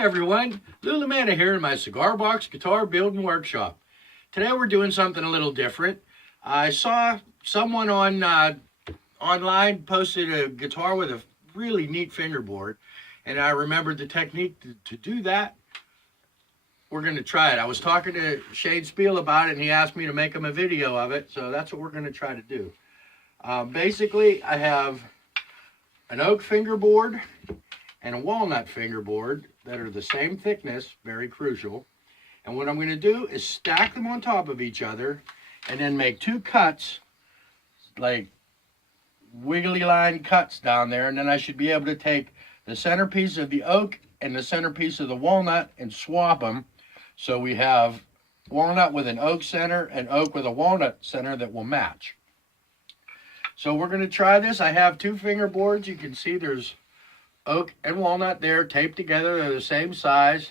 Everyone, Lou Lamanta here in my cigar box guitar building workshop. Today we're doing something a little different. I saw someone on online posted a guitar with a really neat fingerboard, and I remembered the technique to do that. We're going to try it. I was talking to Shane Spiel about it, and he asked me to make him a video of it, so that's what we're going to try to do. Basically, I have an oak fingerboard and a walnut fingerboard that are the same thickness, very crucial. And what I'm going to do is stack them on top of each other and then make two cuts, like wiggly line cuts down there, and then I should be able to take the centerpiece of the oak and the centerpiece of the walnut and swap them, so we have walnut with an oak center and oak with a walnut center that will match. So we're going to try this. I have two fingerboards. You can see there's oak and walnut there taped together. They're the same size,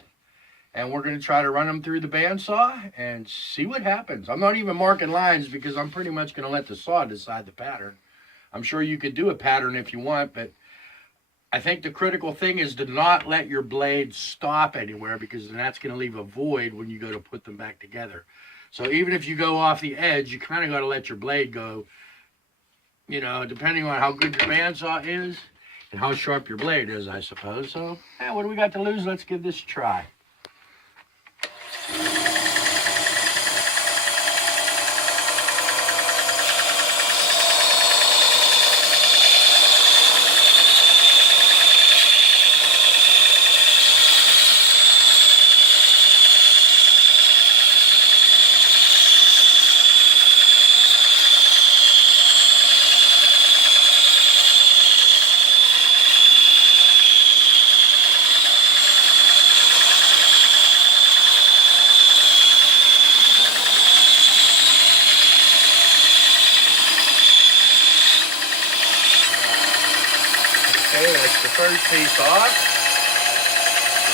and we're going to try to run them through the bandsaw and see what happens. I'm not even marking lines because I'm pretty much going to let the saw decide the pattern. I'm sure you could do a pattern if you want, but I think the critical thing is to not let your blade stop anywhere, because then that's going to leave a void when you go to put them back together. So even if you go off the edge, you kind of got to let your blade go, you know, depending on how good your bandsaw is and how sharp your blade is, I suppose. So, yeah, what do we got to lose? Let's give this a try. Okay, that's the first piece off.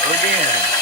Go again.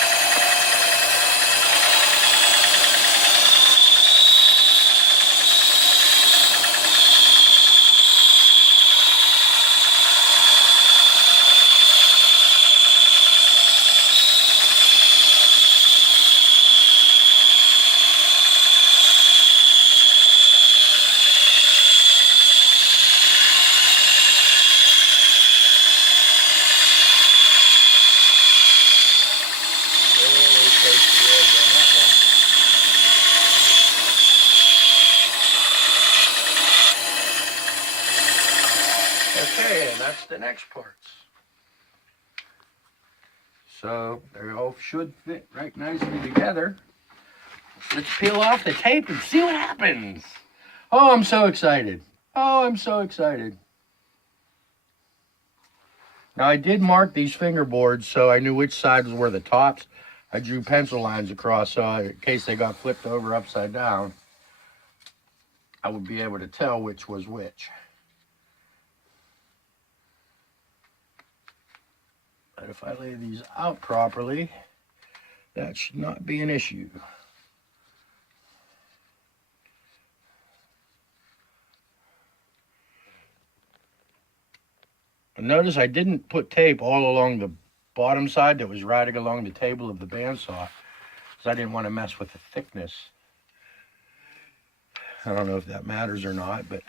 Okay, and that's the next parts. So they all should fit right nicely together. Let's peel off the tape and see what happens. Oh, I'm so excited. Oh, I'm so excited. Now, I did mark these fingerboards so I knew which sides were the tops. I drew pencil lines across so in case they got flipped over upside down, I would be able to tell which was which. But if I lay these out properly, that should not be an issue. And notice I didn't put tape all along the bottom side that was riding along the table of the bandsaw, because I didn't want to mess with the thickness. I don't know if that matters or not, but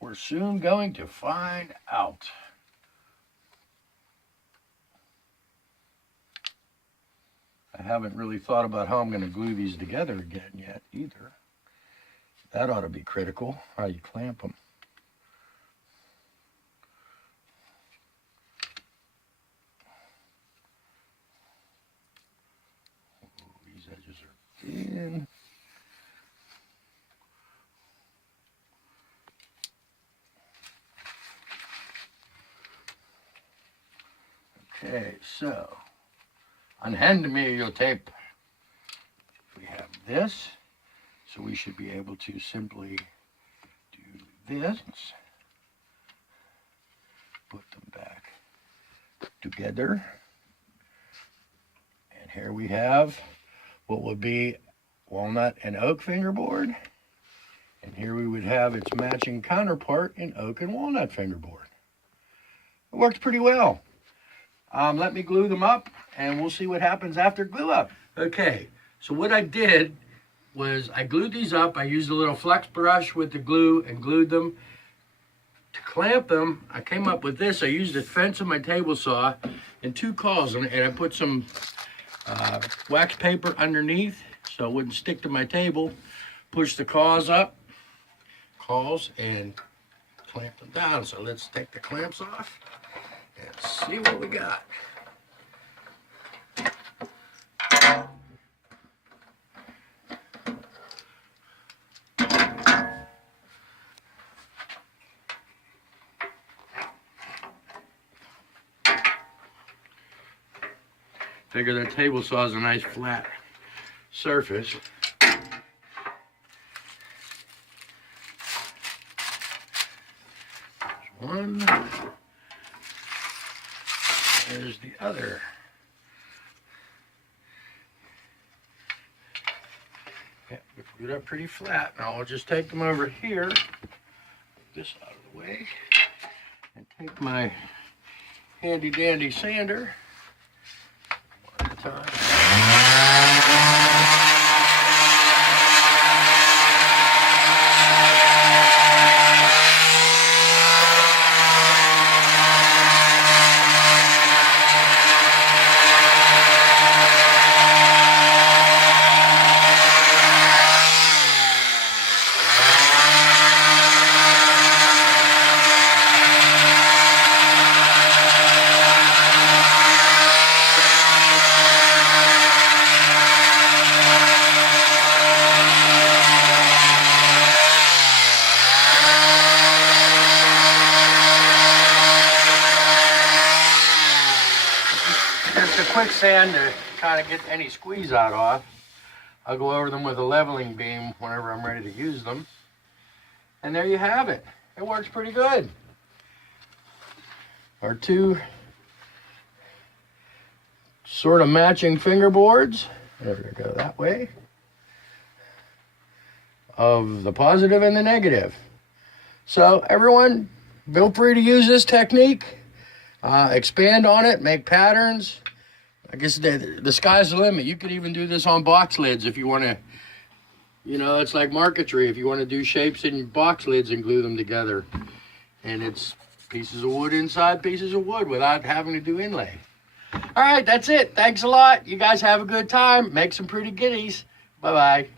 we're soon going to find out. I haven't really thought about how I'm going to glue these together again yet either. That ought to be critical, how you clamp them. Oh, these edges are thin. Okay, so unhand me your tape. We have this, so we should be able to simply do this, put them back together, and here we have what would be walnut and oak fingerboard, and here we would have its matching counterpart in oak and walnut fingerboard. It worked pretty well. Let me glue them up, and we'll see what happens after glue up. Okay, so what I did was I glued these up. I used a little flex brush with the glue and glued them. To clamp them, I came up with this. I used the fence of my table saw and 2 cauls, and I put some wax paper underneath so it wouldn't stick to my table. Push the cauls up, and clamp them down. So let's take the clamps off and see what we got. Figure that table saw is a nice flat surface. There's one. There's the other. Yeah, we put it up pretty flat. Now I'll just take them over here, this out of the way, and take my handy dandy sander. Time. Just a quick sand to kind of get any squeeze out off. I'll go over them with a leveling beam whenever I'm ready to use them. And there you have it. It works pretty good. Our 2 sort of matching fingerboards. There we go, that way. Of the positive and the negative. So everyone, feel free to use this technique. Expand on it, make patterns. I guess the sky's the limit. You could even do this on box lids if you want to, you know, it's like marquetry. If you want to do shapes in box lids and glue them together. And it's pieces of wood inside pieces of wood without having to do inlay. All right, that's it. Thanks a lot. You guys have a good time. Make some pretty giddies. Bye-bye.